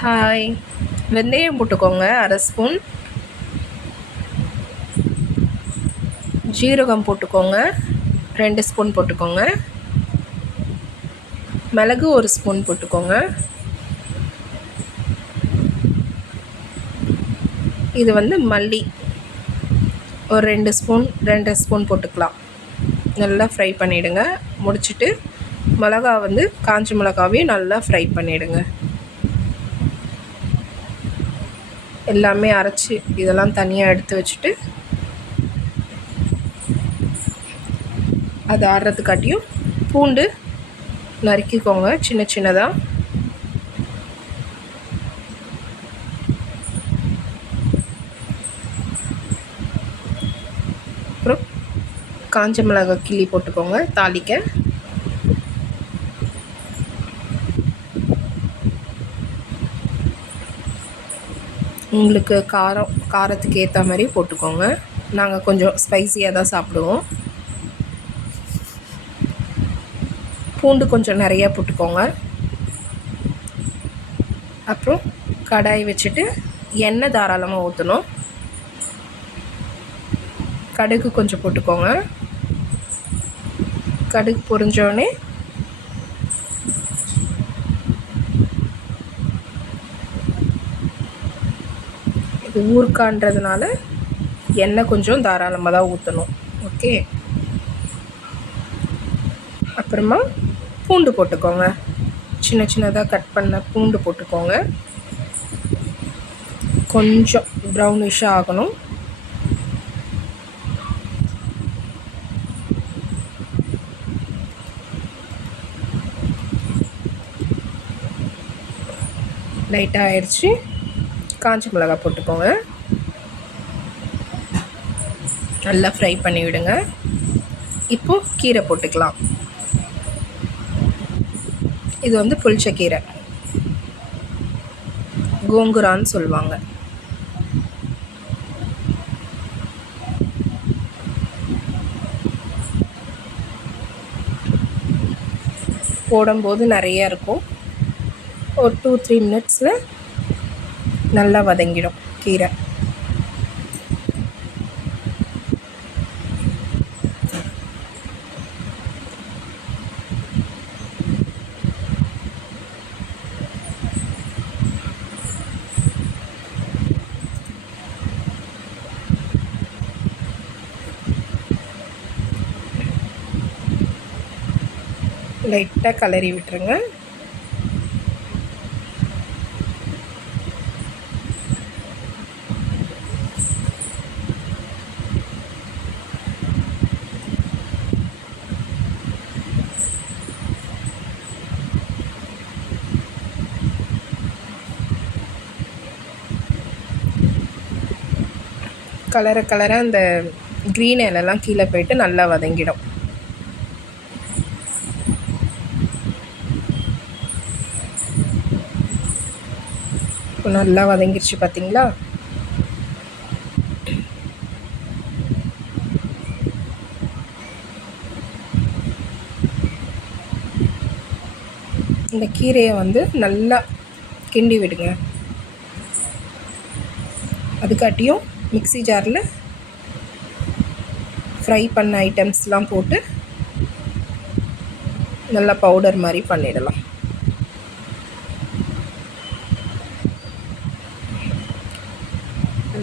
Hi வெந்தயம் போட்டுக்கோங்க அரை ஸ்பூன். ஜீரகம் போட்டுக்கோங்க ரெண்டு ஸ்பூன் போட்டுக்கோங்க. மிளகு ஒரு ஸ்பூன் போட்டுக்கோங்க. இது வந்து மல்லி. ஒரு ரெண்டு ஸ்பூன் ரெண்டு ஸ்பூன் போட்டுக்கலாம். நல்லா ஃப்ரை பண்ணிவிடுங்க முடிச்சுட்டு மிளகா வந்து காஞ்ச மிளகாவையும் நல்லா ஃப்ரை பண்ணிவிடுங்க எல்லாமே அரைச்சி இதெல்லாம் தனியாக எடுத்து வச்சுட்டு அது ஆடுறதுக்காட்டியும் பூண்டு நறுக்கிக்கோங்க சின்ன சின்னதாக அப்புறம் காஞ்ச மிளகாய் கிள்ளி போட்டுக்கோங்க தாளிக்க. உங்களுக்கு காரம் காரத்துக்கு ஏற்ற மாதிரி போட்டுக்கோங்க. நாங்கள் கொஞ்சம் ஸ்பைஸியாக தான் சாப்பிடுவோம். பூண்டு கொஞ்சம் நிறையா போட்டுக்கோங்க. அப்புறம் கடாய் வச்சுட்டு எண்ணெய் தாராளமாக ஊற்றணும் கடுகு கொஞ்சம் போட்டுக்கோங்க. கடுகு பொரிஞ்சோடனே ஊறுக்கான்றதுனால எண்ணெய் கொஞ்சம் தாராளமாக தான் ஊற்றணும் ஓகே அப்புறமா பூண்டு போட்டுக்கோங்க. சின்ன சின்னதாக கட் பண்ண பூண்டு போட்டுக்கோங்க. கொஞ்சம் ப்ரௌனிஷாக ஆகணும். லைட்டாக ஆயிடுச்சு காஞ்ச மிளகா போட்டுக்கோங்க. நல்லா ஃப்ரை பண்ணி விடுங்க இப்போது கீரை போட்டுக்கலாம். இது வந்து புளிச்ச கீரை. கோங்குரான்னு சொல்லுவாங்க. போடும்போது நிறைய இருக்கும். ஒரு டூ த்ரீ மினிட்ஸில் நல்லா வதங்கிடும் கீரை. லைட்டாக கலரி விட்டுருங்க. கலர கலர அந்த க்ரீன் இலெல்லாம் கீழே போயிட்டு நல்லா வதங்கிடும். இப்போ நல்லா வதங்கிடுச்சு பார்த்தீங்களா? இந்த கீரையை வந்து நல்லா கிண்டி விடுங்க. அதுக்காட்டியும் மிக்சி ஜாரில் ஃப்ரை பண்ண ஐட்டம்ஸ்லாம் போட்டு நல்லா பவுடர் மாதிரி பண்ணிடலாம்.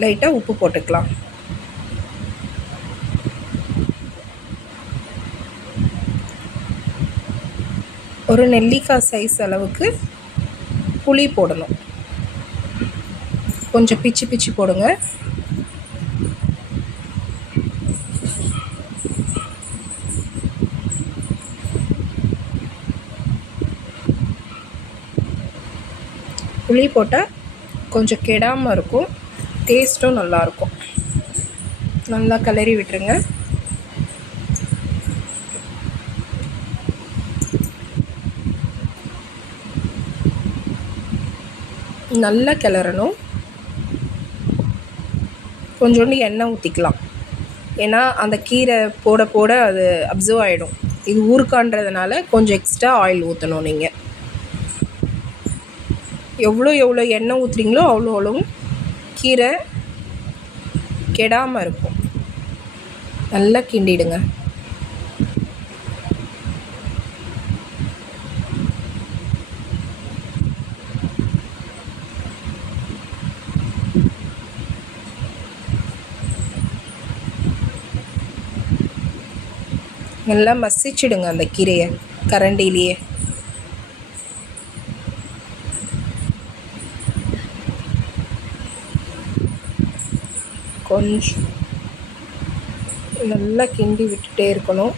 லைட்டாக உப்பு போட்டுக்கலாம். ஒரு நெல்லிக்காய் சைஸ் அளவுக்கு புளி போடணும். கொஞ்சம் பிச்சு பிச்சு போடுங்க. புளி போட்டால் கொஞ்சம் கெடாமல் இருக்கும். டேஸ்ட்டும் நல்லாயிருக்கும் நல்லா கிளறி விட்டுருங்க. நல்லா கிளறணும். கொஞ்சோண்டு எண்ணெய் ஊற்றிக்கலாம் ஏன்னா அந்த கீரை போட போட அது அப்சர்வ் ஆகிடும் இது ஊறுக்கான்றதுனால கொஞ்சம் எக்ஸ்ட்ரா ஆயில் ஊற்றணும் நீங்கள் எவ்வளோ எவ்வளோ எண்ணெய் ஊற்றுறீங்களோ அவ்வளோ அவ்வளோ கீரை கெடாமல் இருக்கும். நல்லா கிண்டிடுங்க. நல்லா மசிச்சிடுங்க அந்த கீரையை கரண்டிலேயே கொஞ்சம் நல்லா கிண்டி விட்டுட்டே இருக்கணும்.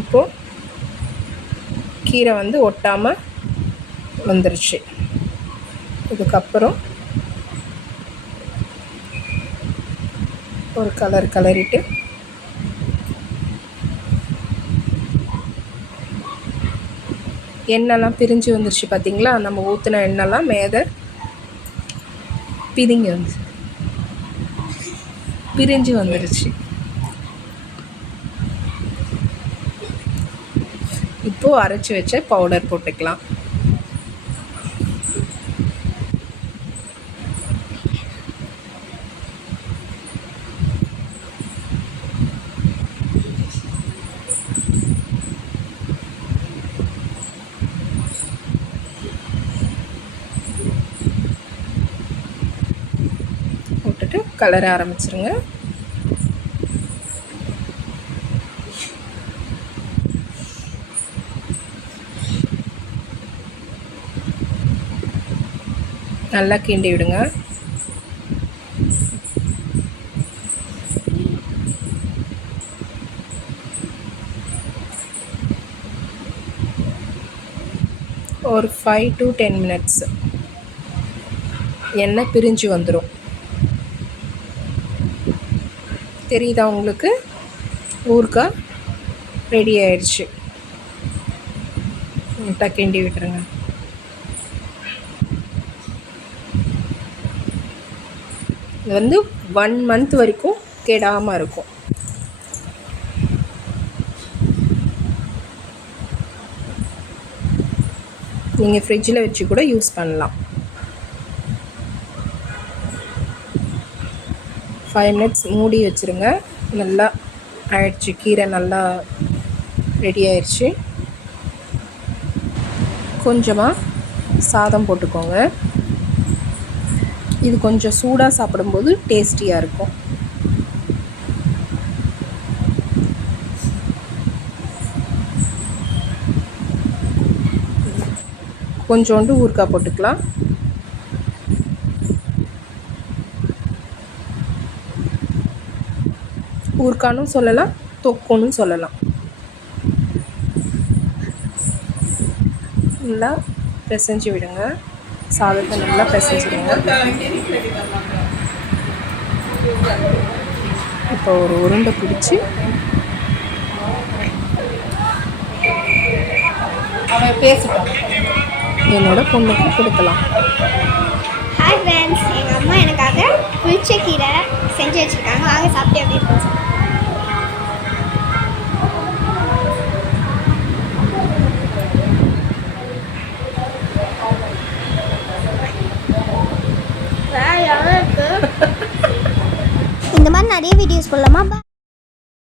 இப்போது கீரை வந்து ஒட்டாமல் வந்துருச்சு. இதுக்கப்புறம் ஒரு கலர் கலரிட்டு எண்ணெய்லாம் பிரிஞ்சு வந்துருச்சு பார்த்தீங்களா நம்ம ஊற்றின எண்ணெய்லாம் மேத பிரிங்க வந்து பிரிஞ்சு வந்துருச்சு. இப்போது அரைச்சி வச்ச பவுடர் போட்டுக்கலாம். கலர ஆரம்பிச்சிருங்க. நல்லா கிண்டி விடுங்க. ஒரு ஃபைவ் டு டென் மினிட்ஸ் எண்ணெய் பிரிஞ்சு வந்துடும் தெரியுதா உங்களுக்கு? ஊறுகாய் ரெடி ஆயிடுச்சு தக்கேண்டி விட்டுருங்க. இது வந்து ஒன் மந்த் வரைக்கும் கெடாமல் இருக்கும். நீங்கள் ஃப்ரிட்ஜில் வச்சு கூட யூஸ் பண்ணலாம். ஃபைவ் மினிட்ஸ் மூடி வச்சுருங்க. நல்லா ஆயிடுச்சு. கீரை நல்லா ரெடி ஆயிடுச்சு. கொஞ்சமாக சாதம் போட்டுக்கோங்க. இது கொஞ்சம் சூடாக சாப்பிடும்போது டேஸ்டியாக இருக்கும். கொஞ்சோண்டு ஊறுகாய் போட்டுக்கலாம். ஊறுகானும் சொல்லலாம் தொக்குன்னு சொல்லலாம். நல்லா பிசைஞ்சு விடுங்க. சாதத்தை நல்லா பிசைஞ்சிடுங்க இப்போ ஒரு உருண்டை பிடிச்சி என்னோட பொண்ணுக்கு கொடுக்கலாம். ஹாய் ஃப்ரெண்ட்ஸ் எங்கள் அம்மா எனக்காக புளிச்ச கீரை செஞ்சு வச்சுருக்காங்க. வாங்க சாப்பிட்டு எப்படி இருக்கும் இந்த